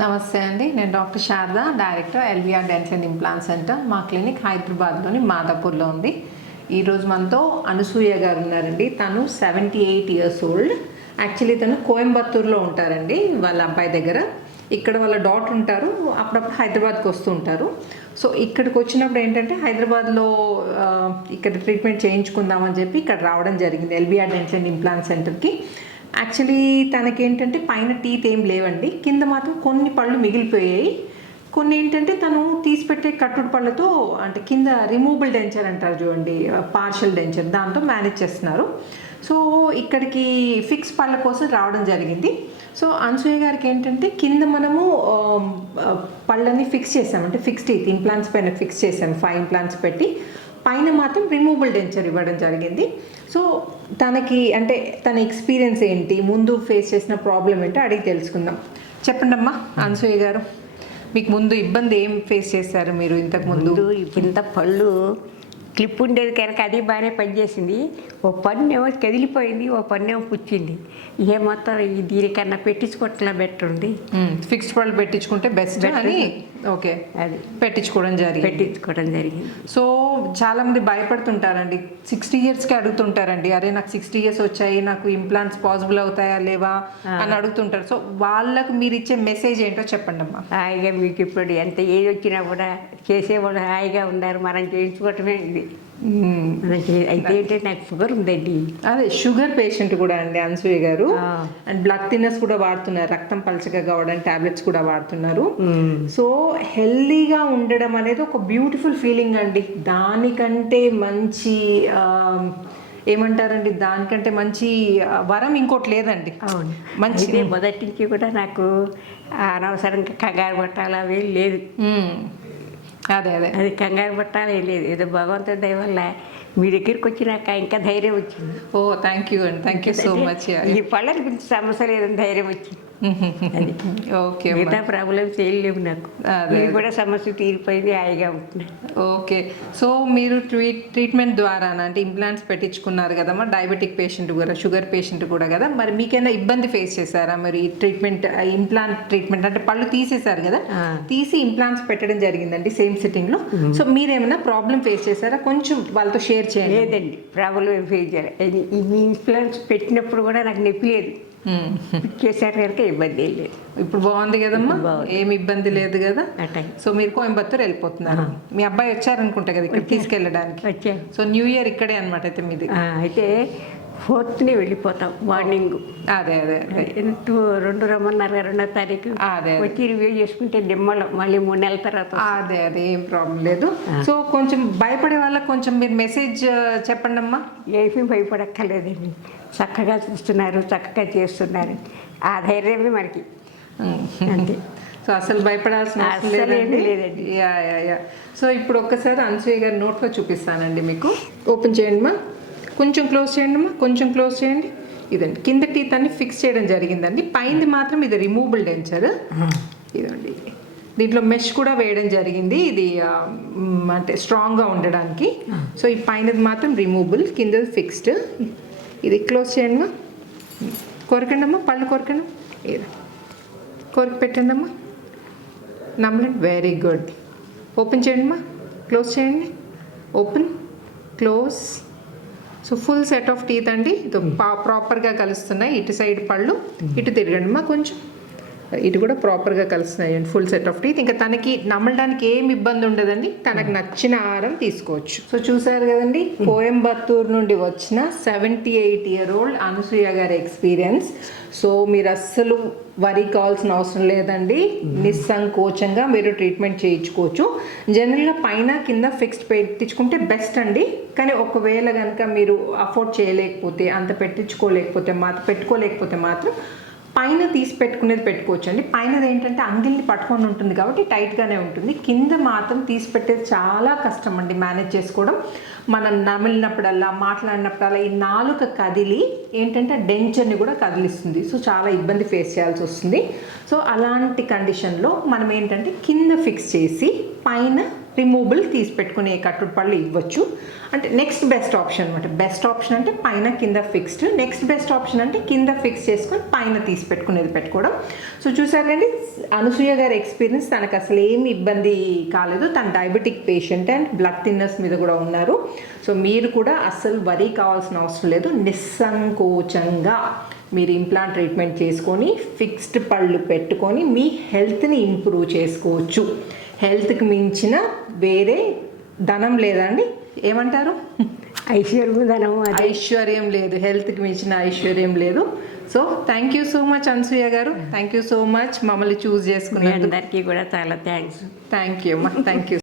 నమస్తే అండి, నేను doctor Sharada, director LVR dental and implant centre. మా క్లినిక్ హైదరాబాద్లోని మాదాపూర్లో ఉంది. ఈరోజు మనతో అనసూయ గారు ఉన్నారండి. తను 78 years old. యాక్చువల్లీ తను కోయంబత్తూర్లో ఉంటారండి వాళ్ళ అబ్బాయి దగ్గర. ఇక్కడ వాళ్ళ డాటర్ ఉంటారు, అప్పుడప్పుడు హైదరాబాద్కి వస్తూ ఉంటారు. సో ఇక్కడికి వచ్చినప్పుడు ఏంటంటే హైదరాబాద్లో ఇక్కడ ట్రీట్మెంట్ చేయించుకుందామని చెప్పి ఇక్కడ రావడం జరిగింది ఎల్విఆర్ డెంటల్ అండ్ ఇంప్లాంట్ సెంటర్కి. యాక్చువల్లీ తనకేంటంటే పైన టీత్ ఏం లేవండి, కింద మాత్రం కొన్ని పళ్ళు మిగిలిపోయాయి. కొన్ని ఏంటంటే తను తీసిపెట్టే కట్టుడు పళ్ళతో, అంటే కింద రిమూవబుల్ డెంచర్ అంటారు చూడండి, పార్షల్ డెంచర్, దాంతో మేనేజ్ చేస్తున్నారు. సో ఇక్కడికి ఫిక్స్ పళ్ళ కోసం రావడం జరిగింది. సో అనసూయ గారికి ఏంటంటే కింద మనము పళ్ళని ఫిక్స్ చేసాం, అంటే ఫిక్స్ టీత్ ఇంప్లాంట్స్ పైన ఫిక్స్ చేసాం, 5 implants పెట్టి. పైన మాత్రం రిమూవబుల్ డెంచర్ ఇవ్వడం జరిగింది. సో తనకి అంటే తన ఎక్స్పీరియన్స్ ఏంటి, ముందు ఫేస్ చేసిన ప్రాబ్లం ఏంటో అడిగి తెలుసుకుందాం. చెప్పండి అమ్మా అనసూయ గారు, మీకు ముందు ఇబ్బంది ఏం ఫేస్ చేశారు మీరు ఇంతకు ముందు? ఇంత పళ్ళు క్లిప్ ఉండేది కనుక అది బాగానే పనిచేసింది. ఓ పన్ను ఏమో కదిలిపోయింది, ఓ పన్ను ఏమో పుచ్చింది. ఏ మొత్తం దీనికన్నా పెట్టించుకోవట్లా బెటర్ ఉంది. ఫిక్స్డ్ పళ్ళు పెట్టించుకుంటే బెస్ట్ అని ఓకే అది పెట్టించుకోవడం జరిగింది. సో చాలామంది భయపడుతుంటారండి, 60 yearsకి అడుగుతుంటారండి, అరే నాకు 60 years వచ్చాయి, నాకు ఇంప్లాంట్స్ పాసిబుల్ అవుతాయా లేవా అని అడుగుతుంటారు. సో వాళ్ళకు మీరు ఇచ్చే మెసేజ్ ఏంటో చెప్పండి అమ్మా. హాయిగా మీకు ఇప్పుడు ఎంత ఏది వచ్చినా కూడా చేసేవాళ్ళు హాయిగా ఉన్నారు, మనం చేయించుకోవటమే ఇది. అయితే ఏంటంటే నాకు షుగర్ ఉందండి. అదే షుగర్ పేషెంట్ కూడా అండి అనసూయ గారు. అండ్ బ్లడ్ థిన్నర్స్ కూడా వాడుతున్నారు, రక్తం పలచగా కావడానికి టాబ్లెట్స్ కూడా వాడుతున్నారు. సో హెల్దీగా ఉండడం అనేది ఒక బ్యూటిఫుల్ ఫీలింగ్ అండి. దానికంటే మంచి ఏమంటారండి, దానికంటే మంచి వరం ఇంకోటి లేదండి. అవును, మంచి మొదటి నుంచి కూడా నాకు అనవసరంగా కంగారు పట్టాలి అవి లేదు. అదే అది కంగారు పట్టాలి లేదు, ఏదో భగవంతుడి దయ వల్ల మీ దగ్గరికి వచ్చినాక ఇంకా ధైర్యం వచ్చింది. ఓ థ్యాంక్ యూ అండి, థ్యాంక్ యూ సో మచ్. ఈ పళ్ళని గురించి సమస్య లేదని ధైర్యం వచ్చింది. ఓకే, మిగతా ప్రాబ్లమ్స్ ఏం లేవు నాకు. అది కూడా సమస్య తీరిపోయింది, హాయిగా ఉంటున్నాయి. ఓకే, సో మీరు ట్రీట్మెంట్ ద్వారా అంటే ఇంప్లాంట్స్ పెట్టించుకున్నారు కదమ్మా, డయాబెటిక్ పేషెంట్ కూడా, షుగర్ పేషెంట్ కూడా కదా, మరి మీకైనా ఇబ్బంది ఫేస్ చేశారా మరి ట్రీట్మెంట్, ఇంప్లాంట్ ట్రీట్మెంట్ అంటే పళ్ళు తీసేశారు కదా, తీసి ఇంప్లాంట్స్ పెట్టడం జరిగిందండి సేమ్ సిట్టింగ్ లో. సో మీరేమైనా ప్రాబ్లం ఫేస్ చేశారా, కొంచెం వాళ్ళతో షేర్ చేయండి. లేదండి, ప్రాబ్లం ఏం ఫేస్ చేయాలి. ఈ ఇంప్లాంట్స్ పెట్టినప్పుడు కూడా నాకు నొప్పి లేదు, చేశారు కనుక ఇబ్బంది ఏం లేదు. ఇప్పుడు బాగుంది కదమ్మా, ఏమి ఇబ్బంది లేదు కదా. సో మీరు కోయంబత్తూర్ వెళ్ళిపోతున్నారు, మీ అబ్బాయి వచ్చారనుకుంటా కదా ఇక్కడ తీసుకెళ్ళడానికి. వచ్చారు. సో న్యూ ఇయర్ ఇక్కడే అనమాట అయితే మీది. అయితే 4th వెళ్ళిపోతాం మార్నింగ్. అదే అదే 2 రమ్మన్నారు, 2వ తారీఖు అదే వచ్చి రివ్యూ చేసుకుంటే నిమ్మలం మళ్ళీ 3 నెలల తర్వాత. అదే అదే ఏం ప్రాబ్లం లేదు. సో కొంచెం భయపడే వాళ్ళకి కొంచెం మీరు మెసేజ్ చెప్పండి అమ్మా. ఏమీ భయపడక్కర్లేదండి, చక్కగా చూస్తున్నారు, చక్కగా చేస్తున్నారు, ఆ ధైర్యమే మనకి అంతే. సో అసలు భయపడాల్సిన అవసరం లేదండి. యా యా యా సో ఇప్పుడు ఒక్కసారి అనసూయ గారి నోట్లో చూపిస్తానండి మీకు. ఓపెన్ చేయండి మా, కొంచెం క్లోజ్ చేయండి అమ్మా, కొంచెం క్లోజ్ చేయండి. ఇదండి కింద టీత్ అన్ని ఫిక్స్ చేయడం జరిగిందండి, పైంది మాత్రం ఇది రిమూవబుల్ డెంచర్. ఇదండి దీంట్లో మెష్ కూడా వేయడం జరిగింది, ఇది అంటే స్ట్రాంగ్గా ఉండడానికి. సో ఈ పైనది మాత్రం రిమూవబుల్, కిందది ఫిక్స్డ్. ఇది క్లోజ్ చేయండి అమ్మా, కొరకండి అమ్మా, పళ్ళు కొరకండి, ఇది కొరికి పెట్టండి అమ్మా, నమ్మలండి. Very good. ఓపెన్ చేయండి అమ్మా, క్లోజ్ చేయండి, open close. So full set of teeth అండి, ఇది ప్రాపర్గా కలుస్తున్నాయి. ఇటు సైడ్ పళ్ళు, ఇటు తిరగండి అమ్మా కొంచెం, ఇటు కూడా ప్రాపర్గా కలుస్తున్నాయి అండి, ఫుల్ సెట్ ఆఫ్ టీత్. ఇంకా తనకి నమ్మడానికి ఏమి ఇబ్బంది ఉండదండి, తనకు నచ్చిన ఆహారం తీసుకోవచ్చు. సో చూసారు కదండి, కోయంబత్తూర్ నుండి వచ్చిన 78 year old అనసూయ గారి ఎక్స్పీరియన్స్. సో మీరు అస్సలు వరి కావాల్సిన అవసరం లేదండి, నిస్సంకోచంగా మీరు ట్రీట్మెంట్ చేయించుకోవచ్చు. జనరల్గా పైన కింద ఫిక్స్డ్ పెట్టించుకుంటే బెస్ట్ అండి, కానీ ఒకవేళ కనుక మీరు అఫోర్డ్ చేయలేకపోతే, అంత పెట్టుకోలేకపోతే మాత్రం పైన తీసి పెట్టుకునేది పెట్టుకోవచ్చు అండి. పైనది ఏంటంటే అంగిల్ని పట్టుకొని ఉంటుంది కాబట్టి టైట్గానే ఉంటుంది, కింద మాత్రం తీసి పెట్టేది చాలా కష్టం అండి మేనేజ్ చేసుకోవడం. మనం నమిలినప్పుడల్లా, మాట్లాడినప్పుడల్లా ఈ నాలుక కదిలి ఏంటంటే డెంచర్ని కూడా కదిలిస్తుంది. సో చాలా ఇబ్బంది ఫేస్ చేయాల్సి వస్తుంది. సో అలాంటి కండిషన్లో మనం ఏంటంటే కింద ఫిక్స్ చేసి పైన రిమూవబుల్ తీసి పెట్టుకునే కట్టుడు పళ్ళు ఇవ్వచ్చు. అంటే నెక్స్ట్ బెస్ట్ ఆప్షన్ అనమాట. బెస్ట్ ఆప్షన్ అంటే పైన కింద ఫిక్స్డ్, నెక్స్ట్ బెస్ట్ ఆప్షన్ అంటే కింద ఫిక్స్ చేసుకొని పైన తీసి పెట్టుకునేది పెట్టుకోవడం. సో చూసారండి అనసూయ గారి ఎక్స్పీరియన్స్, తనకు అసలు ఏమి ఇబ్బంది కాలేదు. తను diabetic patient and blood thinners మీద కూడా ఉన్నారు. సో మీరు కూడా అస్సలు వరీ కావాల్సిన అవసరం లేదు. నిస్సంకోచంగా మీరు ఇంప్లాంట్ ట్రీట్మెంట్ చేసుకొని ఫిక్స్డ్ పళ్ళు పెట్టుకొని మీ హెల్త్ని ఇంప్రూవ్ చేసుకోవచ్చు. హెల్త్కి మించిన వేరే ధనం లేదండి, ఏమంటారు? ఐశ్వర్యం లేదు, హెల్త్కి మించిన ఐశ్వర్యం లేదు. So thank you so much Anasuya గారు, థ్యాంక్ యూ సో మచ్ మమ్మల్ని చూస్ చేసుకున్నందుకు. అందరికీ కూడా చాలా థ్యాంక్స్. థ్యాంక్ యూ అమ్మా, థ్యాంక్ యూ.